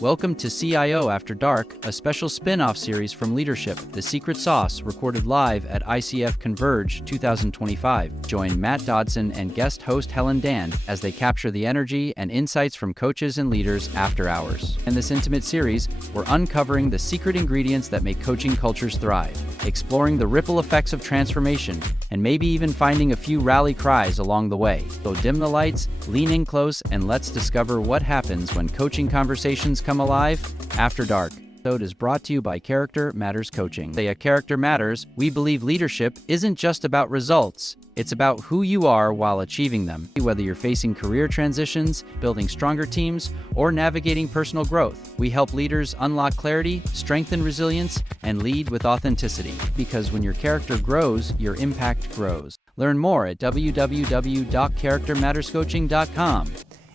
Welcome to CIO After Dark, a special spin-off series from Leadership, The Secret Sauce, recorded live at ICF Converge 2025. Join Matt Dodson and guest host Helen Dan as they capture the energy and insights from coaches and leaders after hours. In this intimate series, we're uncovering the secret ingredients that make coaching cultures thrive, exploring the ripple effects of transformation, and maybe even finding a few rally cries along the way. So dim the lights, lean in close, and let's discover what happens when coaching conversations come alive after dark. This episode is brought to you by Character Matters Coaching. At Character Matters, we believe leadership isn't just about results. It's about who you are while achieving them. Whether you're facing career transitions, building stronger teams, or navigating personal growth, we help leaders unlock clarity, strengthen resilience, and lead with authenticity. Because when your character grows, your impact grows. Learn more at www.charactermatterscoaching.com.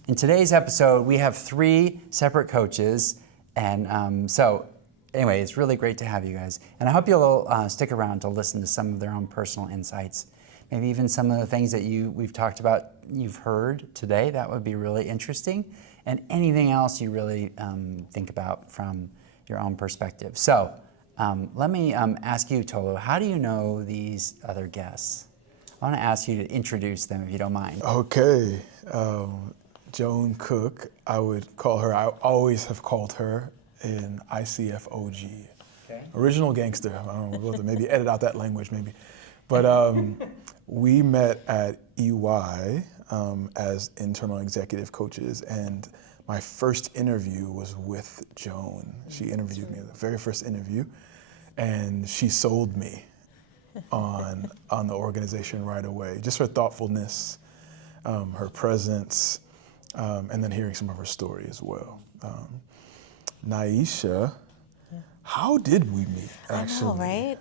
In today's episode, we have three separate coaches, and so anyway, it's really great to have you guys. And I hope you'll stick around to listen to some of their own personal insights, maybe even some of the things that we've talked about, you've heard today. That would be really interesting, and anything else you really think about from your own perspective. So let me ask you, Tolu, how do you know these other guests? I want to ask you to introduce them, if you don't mind. Okay. Joan Cook, I would call her, I always have called her an ICF OG. Okay. Original gangster. I don't know, we'll have to maybe edit out that language maybe. But we met at EY as internal executive coaches, and my first interview was with Joan. She interviewed me, the very first interview, and she sold me on the organization right away. Just her thoughtfulness, her presence, and then hearing some of her story as well. Kneisha, how did we meet, actually? I know, right?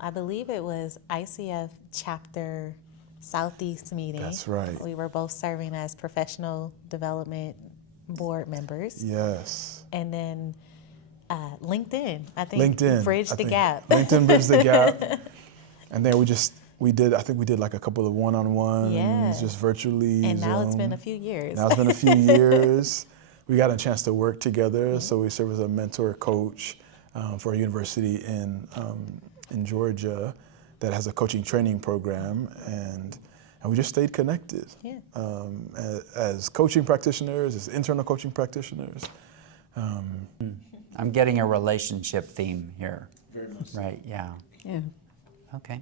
I believe it was ICF chapter Southeast meeting. That's right. We were both serving as professional development board members. Yes. And then LinkedIn, I think, bridged the gap. LinkedIn bridged the gap. And then we did like a couple of one-on-ones, just virtually. And now it's been a few years. Now it's been a few years. We got a chance to work together, so we serve as a mentor coach for a university in Georgia that has a coaching training program, and we just stayed connected as coaching practitioners, as internal coaching practitioners. I'm getting a relationship theme here. Very much. Right, yeah. Yeah. Okay.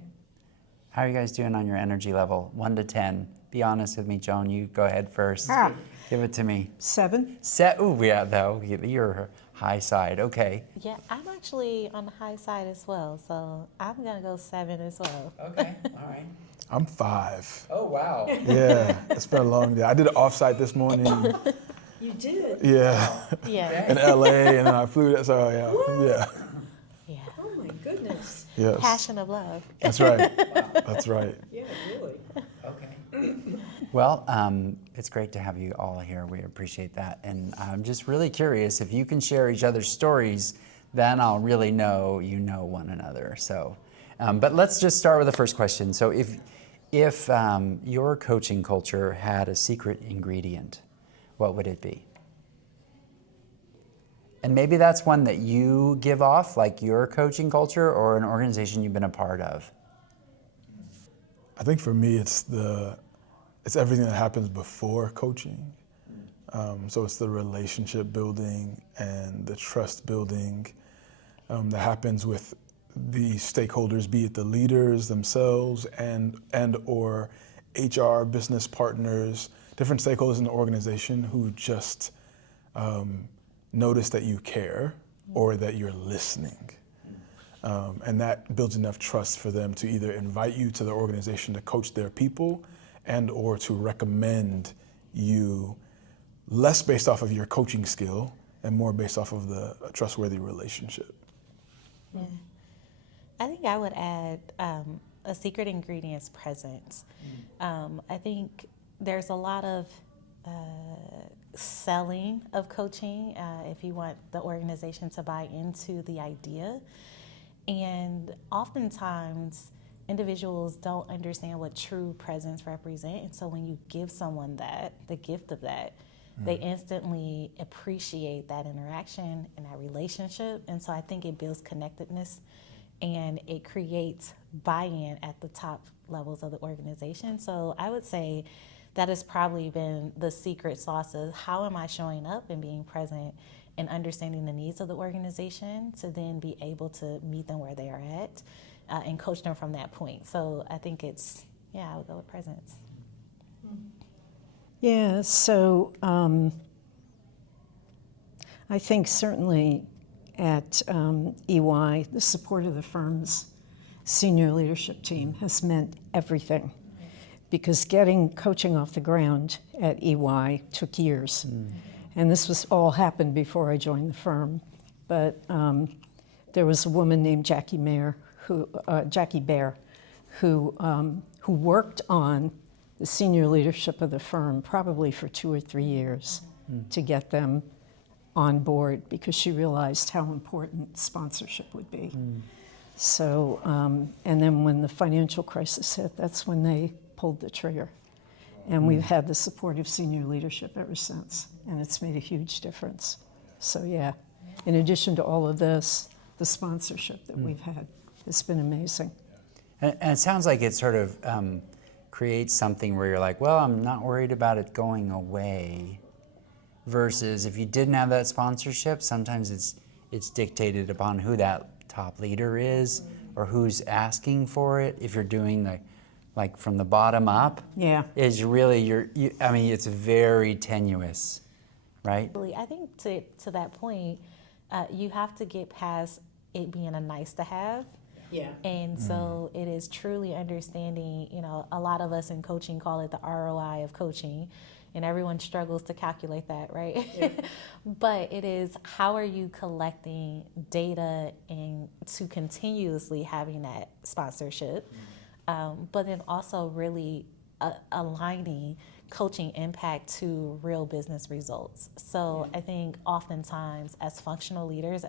How are you guys doing on your energy level? 1 to 10. Be honest with me, Joan. You go ahead first. Give it to me. 7. Ooh, yeah, though. You're high side. Okay. Yeah, I'm actually on the high side as well, so I'm going to go 7 as well. Okay, all right. I'm 5. Oh, wow. Yeah, it's been a long day. I did an offsite this morning. You did? Yeah. Yeah. In LA, and then I flew that. So yeah. Yeah. Oh my goodness. Yes. Passion of love. That's right. That's right. Yeah, really. Okay. Well, it's great to have you all here. We appreciate that. And I'm just really curious, if you can share each other's stories, then I'll really know you know one another. So, but let's just start with the first question. So if your coaching culture had a secret ingredient, what would it be? And maybe that's one that you give off, like your coaching culture, or an organization you've been a part of. I think for me, it's everything that happens before coaching. So it's the relationship building and the trust building that happens with the stakeholders, be it the leaders themselves and or HR, business partners, different stakeholders in the organization who just notice that you care or that you're listening. And that builds enough trust for them to either invite you to the organization to coach their people and or to recommend you, less based off of your coaching skill and more based off of the trustworthy relationship. Yeah. I think I would add a secret ingredient is presence. I think there's a lot of selling of coaching if you want the organization to buy into the idea. And oftentimes, individuals don't understand what true presence represents. And so when you give someone that, the gift of that, they instantly appreciate that interaction and that relationship. And so I think it builds connectedness and it creates buy-in at the top levels of the organization. So I would say that has probably been the secret sauce of how am I showing up and being present and understanding the needs of the organization to then be able to meet them where they are at and coach them from that point. So I think it's, I would go with presence. Yeah, so I think certainly at EY, the support of the firm's senior leadership team has meant everything, because getting coaching off the ground at EY took years. And this was all happened before I joined the firm. But there was a woman named Jackie Baer, who worked on the senior leadership of the firm probably for 2 or 3 years to get them on board, because she realized how important sponsorship would be. So, and then when the financial crisis hit, that's when they pulled the trigger. And we've had the support of senior leadership ever since, and it's made a huge difference. So yeah, in addition to all of this, the sponsorship that we've had has been amazing. And it sounds like it sort of creates something where you're like, well, I'm not worried about it going away, versus if you didn't have that sponsorship, sometimes it's dictated upon who that top leader is or who's asking for it. If you're doing like from the bottom up, is really I mean, it's very tenuous, right? I think to that point, you have to get past it being a nice to have. Yeah. And so it is truly understanding, a lot of us in coaching call it the ROI of coaching, and everyone struggles to calculate that, right? Yeah. But it is, how are you collecting data and to continuously having that sponsorship, but then also really aligning coaching impact to real business results. So I think oftentimes as functional leaders,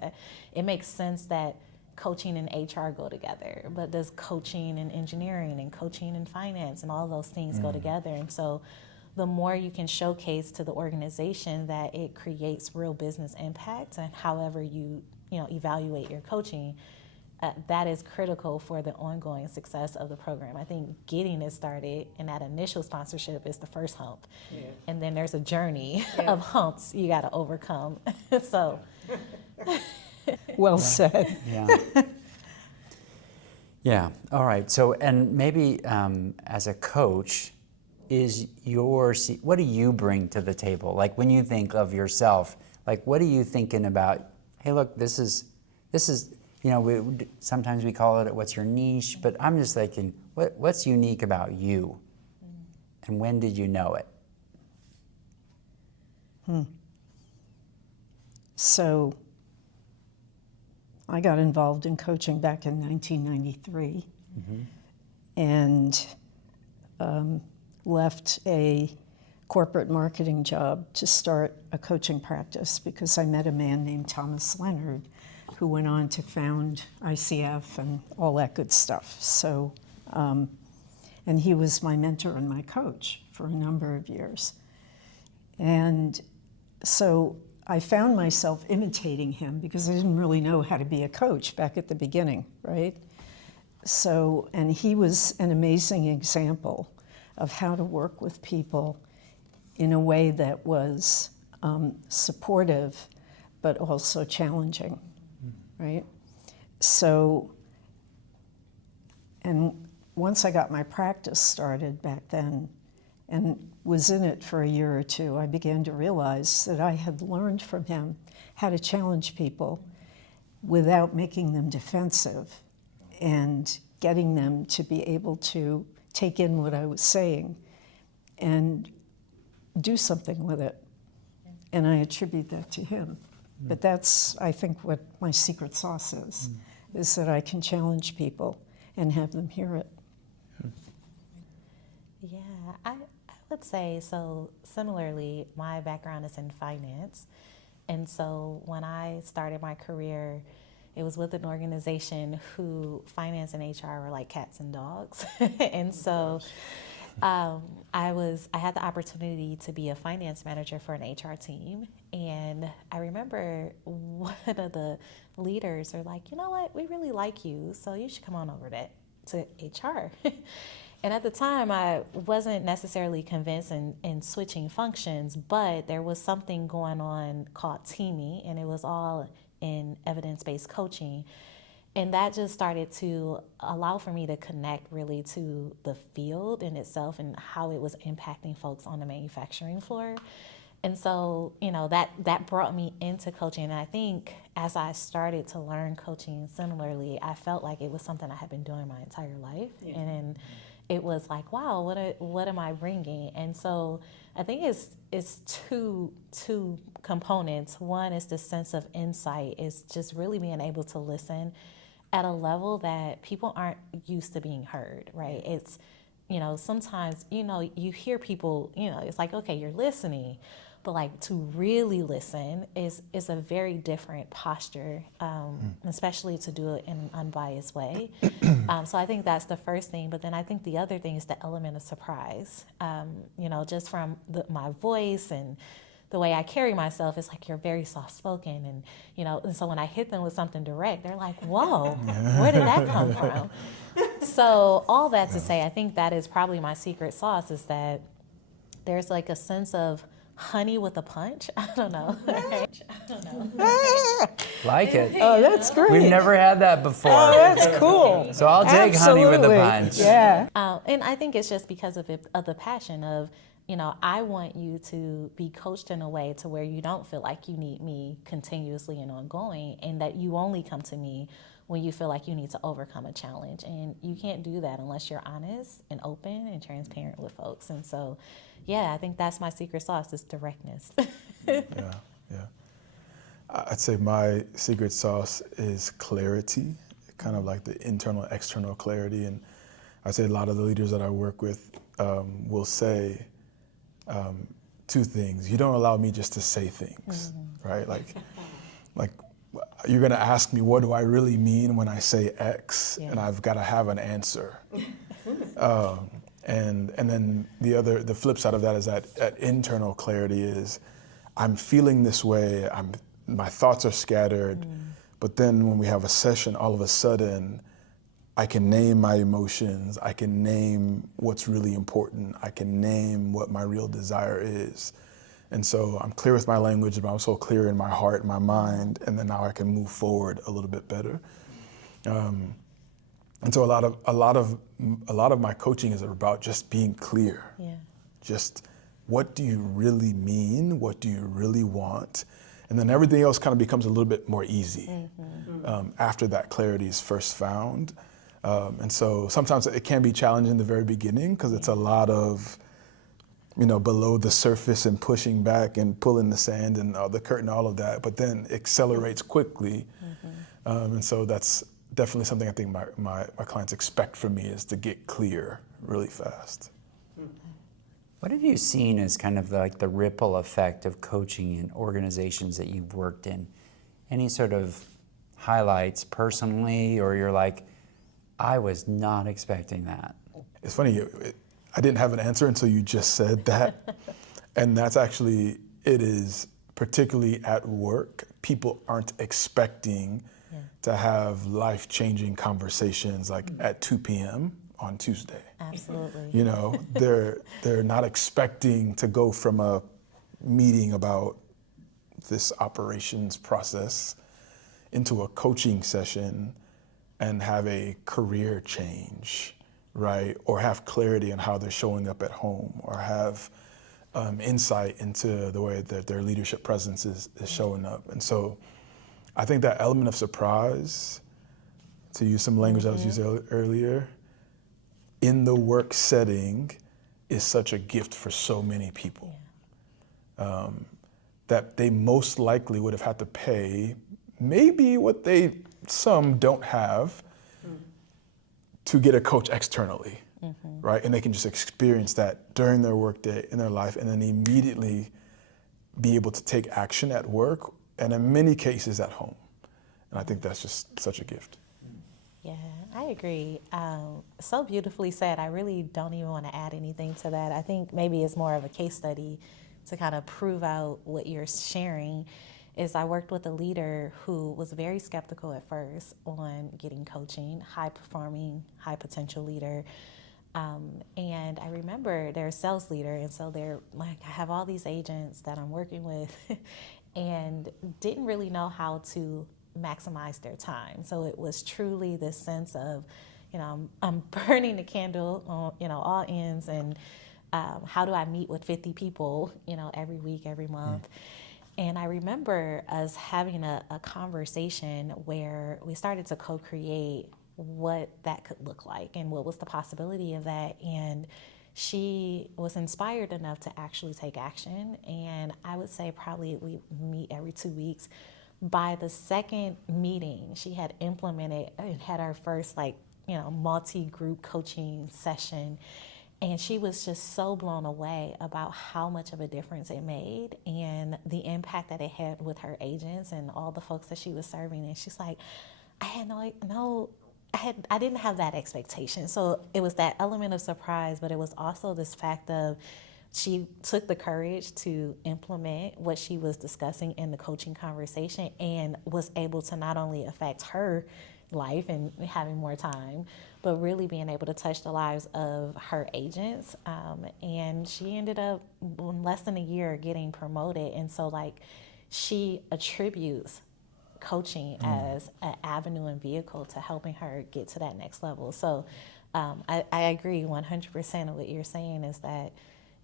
it makes sense that coaching and HR go together, but does coaching and engineering and coaching and finance and all those things go together? And so the more you can showcase to the organization that it creates real business impact, and however you evaluate your coaching, that is critical for the ongoing success of the program. I think getting it started and that initial sponsorship is the first hump. Yeah. And then there's a journey of humps you got to overcome. So. Well said. Yeah. Yeah. All right. So, and maybe as a coach, what do you bring to the table? Like when you think of yourself, like what are you thinking about? Hey, look, this is. Sometimes we call it what's your niche, but I'm just thinking, what's unique about you, and when did you know it? So I got involved in coaching back in 1993 and left a corporate marketing job to start a coaching practice because I met a man named Thomas Leonard who went on to found ICF and all that good stuff. So, and he was my mentor and my coach for a number of years. And so I found myself imitating him because I didn't really know how to be a coach back at the beginning, right? So, and he was an amazing example of how to work with people in a way that was supportive, but also challenging, right? So, and once I got my practice started back then and was in it for a year or two, I began to realize that I had learned from him how to challenge people without making them defensive and getting them to be able to take in what I was saying and do something with it. And I attribute that to him. But that's, I think, what my secret sauce is that I can challenge people and have them hear it. Yeah, I would say, so similarly, my background is in finance. And so when I started my career, it was with an organization who finance and HR were like cats and dogs. And so I had the opportunity to be a finance manager for an HR team, and I remember one of the leaders are like, you know what, we really like you, so you should come on over to HR. And at the time, I wasn't necessarily convinced in switching functions, but there was something going on called teaming, and it was all in evidence-based coaching. And that just started to allow for me to connect really to the field in itself and how it was impacting folks on the manufacturing floor. And so, that brought me into coaching. And I think as I started to learn coaching similarly, I felt like it was something I had been doing my entire life. Yeah. And then it was like, wow, what am I bringing? And so I think it's two components. One is the sense of insight. It's just really being able to listen at a level that people aren't used to being heard, right? It's, sometimes, you hear people, it's like, okay, you're listening, but like to really listen is a very different posture, especially to do it in an unbiased way. So I think that's the first thing, but then I think the other thing is the element of surprise. Just from my voice and the way I carry myself, it's like you're very soft-spoken, and so when I hit them with something direct, they're like, whoa, where did that come from? So all that to say, I think that is probably my secret sauce, is that there's like a sense of honey with a punch. I don't know. Like it. Oh, that's great. We've never had that before. Oh, that's cool. So I'll take honey with a punch. Yeah. And I think it's just because of the passion of, I want you to be coached in a way to where you don't feel like you need me continuously and ongoing, and that you only come to me when you feel like you need to overcome a challenge. And you can't do that unless you're honest and open and transparent with folks. And so, yeah, I think that's my secret sauce, is directness. Yeah. I'd say my secret sauce is clarity, kind of like the internal, external clarity. And I'd say a lot of the leaders that I work with will say two things. You don't allow me just to say things, right? Like you're gonna ask me, what do I really mean when I say X? Yeah. And I've gotta have an answer. And then the flip side of that is that internal clarity is, I'm feeling this way, my thoughts are scattered, but then when we have a session, all of a sudden, I can name my emotions, I can name what's really important, I can name what my real desire is. And so I'm clear with my language, but I'm also clear in my heart and my mind, and then now I can move forward a little bit better. And so a lot of my coaching is about just being clear. Yeah. Just, what do you really mean? What do you really want? And then everything else kind of becomes a little bit more easy after that clarity is first found. And so sometimes it can be challenging in the very beginning, because it's a lot of, below the surface and pushing back and pulling the sand and the curtain, all of that, but then accelerates quickly. And so that's definitely something I think my clients expect from me, is to get clear really fast. What have you seen as kind of like the ripple effect of coaching in organizations that you've worked in? Any sort of highlights personally, or you're like, I was not expecting that? It's funny, I didn't have an answer until you just said that. And that's actually, it is particularly at work, people aren't expecting to have life-changing conversations like at 2 p.m. on Tuesday. Absolutely. They're not expecting to go from a meeting about this operations process into a coaching session and have a career change, right? Or have clarity on how they're showing up at home, or have insight into the way that their leadership presence is showing up. And so I think that element of surprise, to use some language that was used earlier, in the work setting is such a gift for so many people. That they most likely would have had to pay maybe what some don't have to get a coach externally, right? And they can just experience that during their workday, in their life, and then immediately be able to take action at work, and in many cases at home. And I think that's just such a gift. Yeah, I agree. So beautifully said. I really don't even want to add anything to that. I think maybe it's more of a case study to kind of prove out what you're sharing. Is I worked with a leader who was very skeptical at first on getting coaching, high performing, high potential leader. And I remember they're a sales leader, and so they're like, I have all these agents that I'm working with and didn't really know how to maximize their time. So it was truly this sense of, I'm burning the candle on, all ends, and how do I meet with 50 people, every week, every month. And I remember us having a conversation where we started to co-create what that could look like and what was the possibility of that. And she was inspired enough to actually take action. And I would say probably we meet every 2 weeks. By the second meeting, she had implemented and had our first multi-group coaching session. And she was just so blown away about how much of a difference it made and the impact that it had with her agents and all the folks that she was serving. And she's like, I didn't have that expectation. So it was that element of surprise, but it was also this fact of she took the courage to implement what she was discussing in the coaching conversation and was able to not only affect her life and having more time, but really being able to touch the lives of her agents. And she ended up in less than a year getting promoted. And so she attributes coaching as an avenue and vehicle to helping her get to that next level. So I agree 100% of what you're saying is that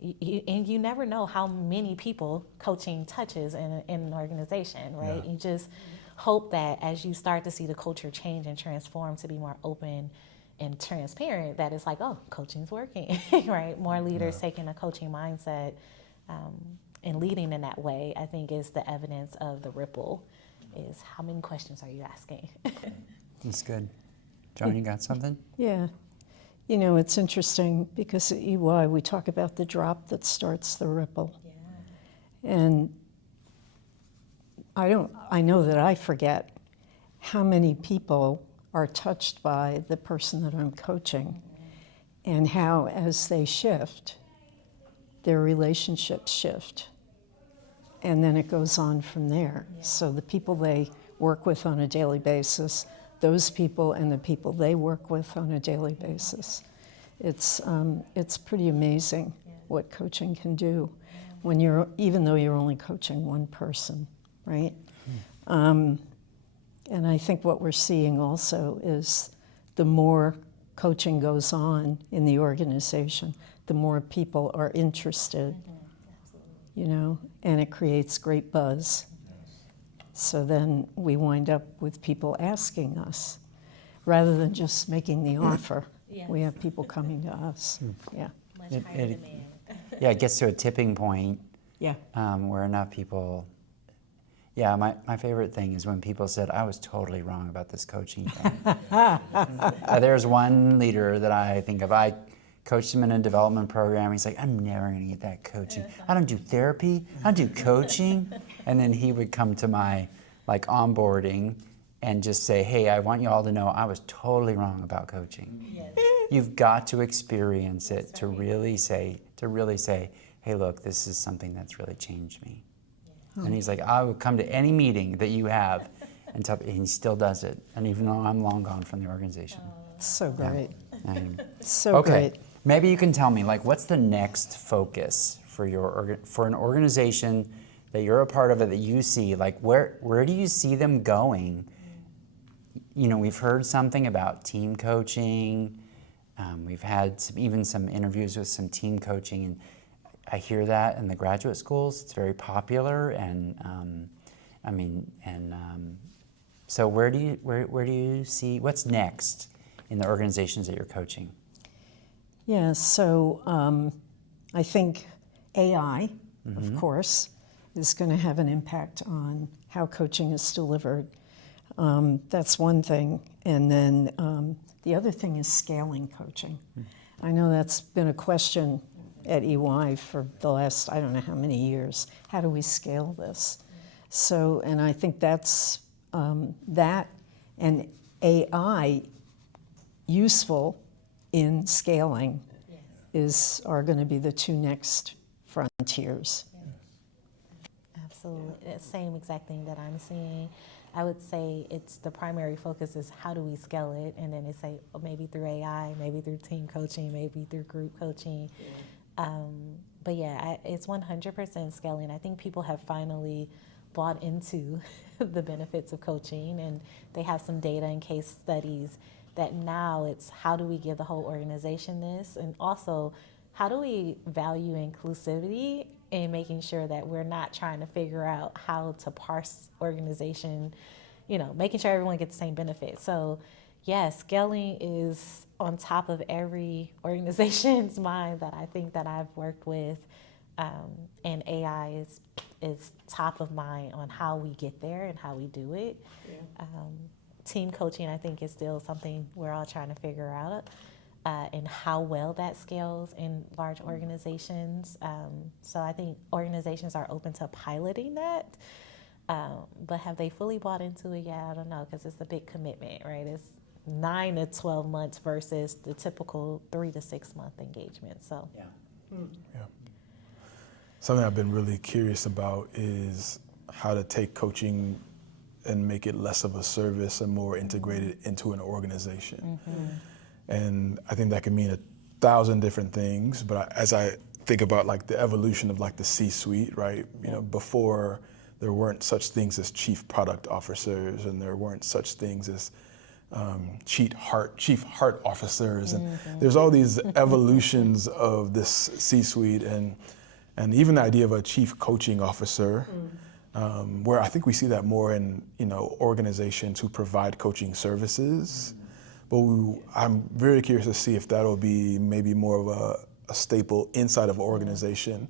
you never know how many people coaching touches in an organization, right? Yeah. You just hope that as you start to see the culture change and transform to be more open and transparent, that it's like, oh, coaching's working, right? More leaders taking a coaching mindset and leading in that way, I think is the evidence of the ripple, is how many questions are you asking? That's good. Joan, you got something? Yeah. It's interesting because at EY we talk about the drop that starts the ripple. Yeah. And I know that I forget how many people are touched by the person that I'm coaching, and how as they shift, their relationships shift. And then it goes on from there. Yeah. So the people they work with on a daily basis, those people and the people they work with on a daily basis. It's pretty amazing what coaching can do when even though you're only coaching one person, right? And I think what we're seeing also is the more coaching goes on in the organization, the more people are interested, and it creates great buzz. So then we wind up with people asking us, rather than just making the offer. Yes. We have people coming to us. Yeah. Much higher demand. Yeah, it gets to a tipping point. Yeah. Where enough people. Yeah, my favorite thing is when people said, I was totally wrong about this coaching thing. There's one leader that I think of. I coached him in a development program. He's like, I'm never going to get that coaching. I don't do therapy. I do coaching. And then he would come to my onboarding and just say, hey, I want you all to know I was totally wrong about coaching. Yes. You've got to experience it to really say, hey, look, this is something that's really changed me. Yeah. And he's like, I will come to any meeting that you have, and he still does it. And even though I'm long gone from the organization. It's so great. Yeah. So okay. great. Maybe you can tell me, what's the next focus for an organization that you're a part of it that you see? Where do you see them going? We've heard something about team coaching. We've had even some interviews with some team coaching, and I hear that in the graduate schools. It's very popular, and so where do you see what's next in the organizations that you're coaching? Yeah, so I think AI, of course, is going to have an impact on how coaching is delivered. That's one thing. And then the other thing is scaling coaching. I know that's been a question at EY for the last, I don't know how many years. How do we scale this? So, and I think that's that, and AI useful in scaling are going to be the two next frontiers. Absolutely. Same exact thing that I'm seeing. I would say it's the primary focus is how do we scale it, and then they say maybe through AI, maybe through team coaching, maybe through group coaching. But yeah, it's 100% scaling. I think people have finally bought into the benefits of coaching, and they have some data and case studies that now it's how do we give the whole organization this, and also how do we value inclusivity and making sure that we're not trying to figure out how to parse organization, making sure everyone gets the same benefit. So yeah, scaling is on top of every organization's mind that I think that I've worked with, and AI is top of mind on how we get there and how we do it. Yeah. Team coaching, I think, is still something we're all trying to figure out, and how well that scales in large organizations. So I think organizations are open to piloting that, but have they fully bought into it yet? I don't know, because it's a big commitment, right? It's 9 to 12 months versus the typical 3 to 6 month engagement. So Yeah. Yeah. Something I've been really curious about is how to take coaching and make it less of a service and more integrated into an organization. Mm-hmm. And I think that can mean 1,000 different things, but as I think about like the evolution of like the C-suite, right? Before there weren't such things as chief product officers, and there weren't such things as chief heart officers, and there's all these evolutions of this C-suite, and even the idea of a chief coaching officer, where I think we see that more in organizations who provide coaching services. But I'm very curious to see if that'll be maybe more of a staple inside of an organization.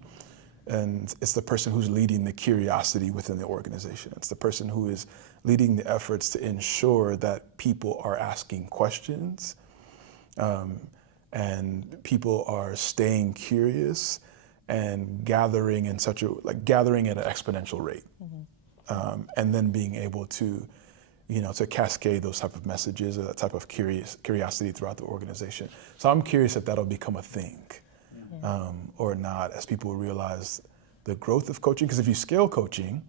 And it's the person who's leading the curiosity within the organization. It's the person who is leading the efforts to ensure that people are asking questions, and people are staying curious and gathering at an exponential rate, and then being able to, to cascade those type of messages or that type of curiosity throughout the organization. So I'm curious if that'll become a thing, or not, as people realize the growth of coaching. Because if you scale coaching,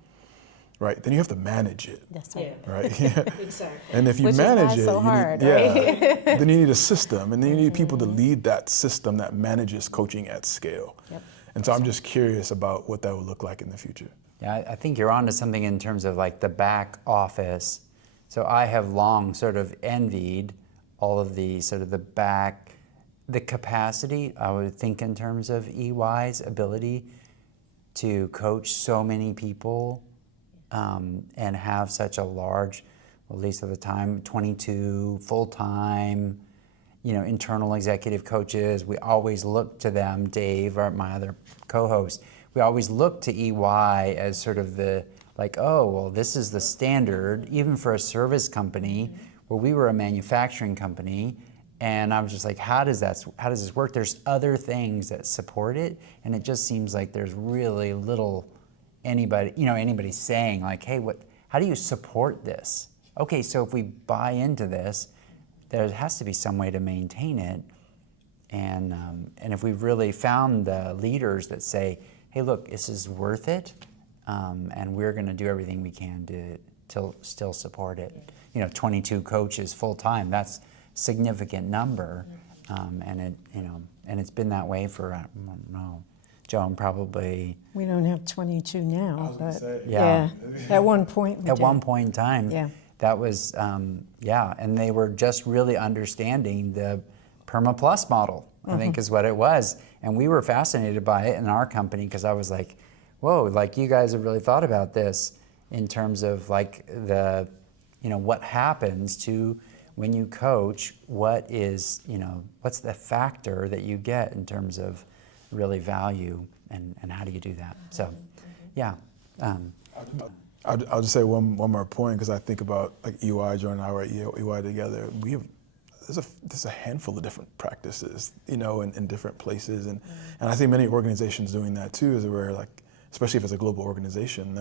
right, then you have to manage it. that's right. Right? Yeah. Exactly. And if you Which is manage why it's it, so you hard, need, right? then you need a system, and then you need people to lead that system that manages coaching at scale. Yep. And so I'm just curious about what that would look like in the future. Yeah, I think you're onto something in terms of like the back office. So I have long sort of envied all of the sort of the capacity, I would think, in terms of EY's ability to coach so many people, and have such a large, at least at the time, 22 full-time, internal executive coaches. We always look to them, Dave, my other co-host, we always look to EY as sort of this is the standard, even for a service company, where we were a manufacturing company. And I was just like, how does this work? There's other things that support it, and it just seems like there's really little anybody saying like, hey, how do you support this? Okay, so if we buy into this, there has to be some way to maintain it. And if we've really found the leaders that say, hey, look, this is worth it, and we're going to do everything we can to still support it. 22 coaches full time, that's a significant number, and it's been that way for, I don't know, Joan, probably. We don't have 22 now, but Yeah. at one point we At did. one point in time, Yeah. that was, and they were just really understanding the Perma Plus model, I think is what it was. And we were fascinated by it in our company, because I was like, whoa, like you guys have really thought about this in terms of like what happens to when you coach, what's the factor that you get in terms of really value, and how do you do that? So, yeah. I'll just say one more point, because I think about like EY, Joan and I were at EY together. There's a handful of different practices, in different places, and I see many organizations doing that too. Is where like, especially if it's a global organization,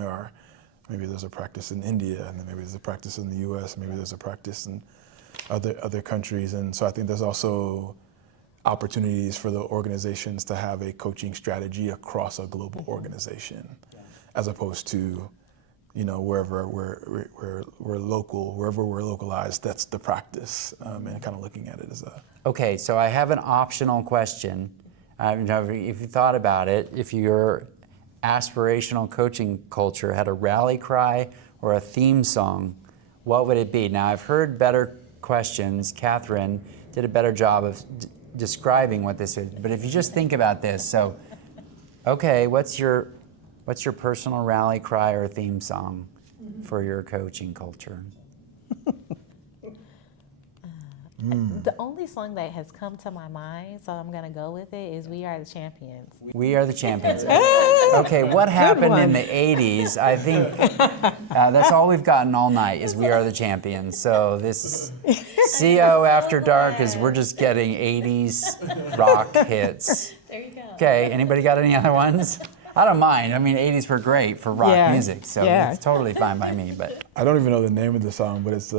maybe there's a practice in India, and then maybe there's a practice in the U.S., maybe there's a practice in other countries. And so I think there's also opportunities for the organizations to have a coaching strategy across a global organization, as opposed to, wherever we're local, wherever we're localized, that's the practice, and kind of looking at it as a. Okay, so I have an optional question. If you thought about it, if your aspirational coaching culture had a rally cry or a theme song, what would it be? Now, I've heard better questions. Catherine did a better job of describing what this is, but if you just think about this, so, okay, what's your personal rally cry or theme song for your coaching culture? The only song that has come to my mind, so I'm going to go with it, is We Are the Champions. We Are the Champions. Okay, what happened in the 80s? I think that's all we've gotten all night is We Are the Champions. So this CIO After Dark is we're just getting 80s rock hits. There you go. Okay, anybody got any other ones? I don't mind. I mean, 80s were great for rock music, so it's totally fine by me. But I don't even know the name of the song, but it's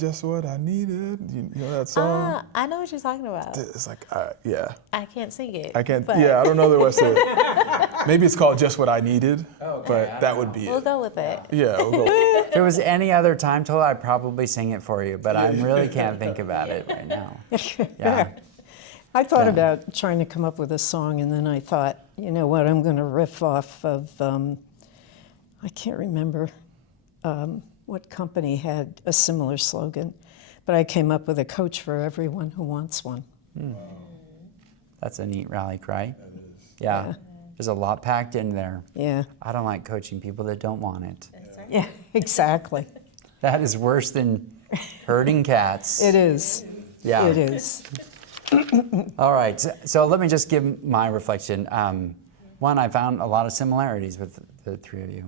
just what I needed. You know that song? I know what you're talking about. It's like, yeah. I can't sing it. I can't. but Yeah, I don't know the rest of it. Maybe it's called Just What I Needed, but that would be We'll it. go with it. Yeah, we'll go. if there was any other time, Tolu, I'd probably sing it for you, but I really can't think about it right now. Yeah. I thought about trying to come up with a song, and then I thought, you know what, I'm going to riff off of, I can't remember what company had a similar slogan, but I came up with a coach for everyone who wants one. That's a neat rally cry. Yeah. There's a lot packed in there. Yeah, I don't like coaching people that don't want it. yeah, exactly. That is worse than herding cats. It is. Yeah. It is. All right, so let me just give my reflection. One, I found a lot of similarities with the three of you,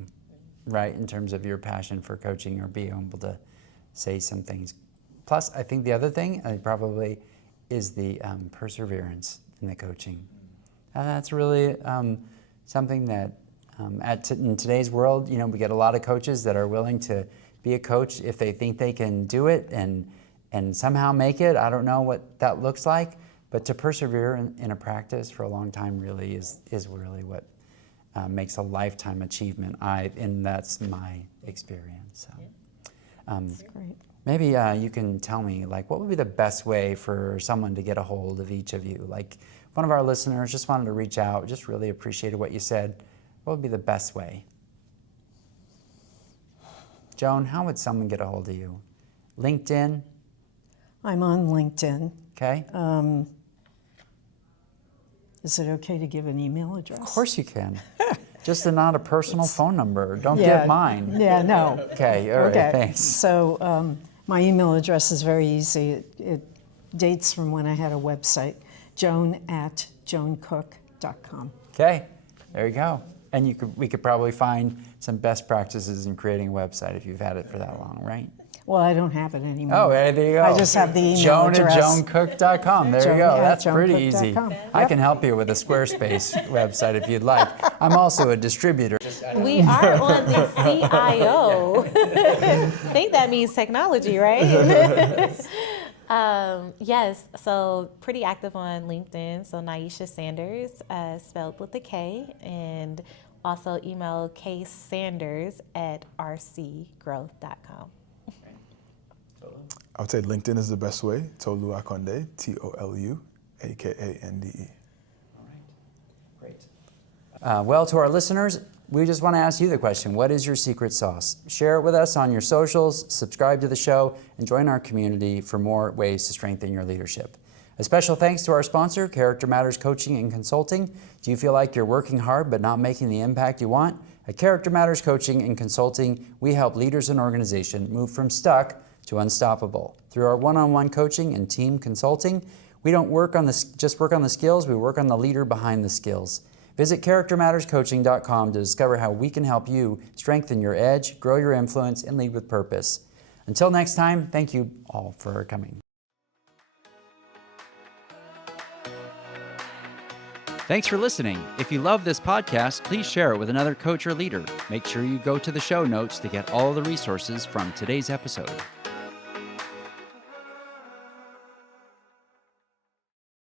right, in terms of your passion for coaching or being able to say some things. Plus, I think the other thing probably is the perseverance in the coaching. That's really something that in today's world, we get a lot of coaches that are willing to be a coach if they think they can do it and somehow make it. I don't know what that looks like, but to persevere in a practice for a long time really is really what makes a lifetime achievement. And that's my experience. So, That's great. maybe you can tell me, like, what would be the best way for someone to get a hold of each of you? Like, one of our listeners just wanted to reach out, just really appreciated what you said. What would be the best way? Joan, how would someone get a hold of you? LinkedIn? I'm on LinkedIn. Okay. Is it okay to give an email address? Of course you can. Just not a personal phone number. Don't Yeah. give mine. Yeah, no. Okay, all right, Okay. thanks. So my email address is very easy. It dates from when I had a website, joan@joancook.com. Okay, there you go. And we could probably find some best practices in creating a website if you've had it for that long, right? Well, I don't have it anymore. Oh, there you go. I just have the email Joan address. at joancook.com. There you go. Joan at That's pretty easy. joancook.com. I can help you with a Squarespace website if you'd like. I'm also a distributor. We are on the CIO. I think that means technology, right? Yes, so pretty active on LinkedIn. So Kneisha Sanders, spelled with a K, and also email ksanders@rcgrowth.com. I would say LinkedIn is the best way. Tolu Akande, Tolu Akande. Great. Well, to our listeners, we just want to ask you the question, what is your secret sauce? Share it with us on your socials, subscribe to the show, and join our community for more ways to strengthen your leadership. A special thanks to our sponsor, Character Matters Coaching and Consulting. Do you feel like you're working hard but not making the impact you want? At Character Matters Coaching and Consulting, we help leaders and organizations move from stuck to unstoppable. Through our one-on-one coaching and team consulting, we don't just work on the skills, we work on the leader behind the skills. Visit charactermatterscoaching.com to discover how we can help you strengthen your edge, grow your influence, and lead with purpose. Until next time, thank you all for coming. Thanks for listening. If you love this podcast, please share it with another coach or leader. Make sure you go to the show notes to get all the resources from today's episode.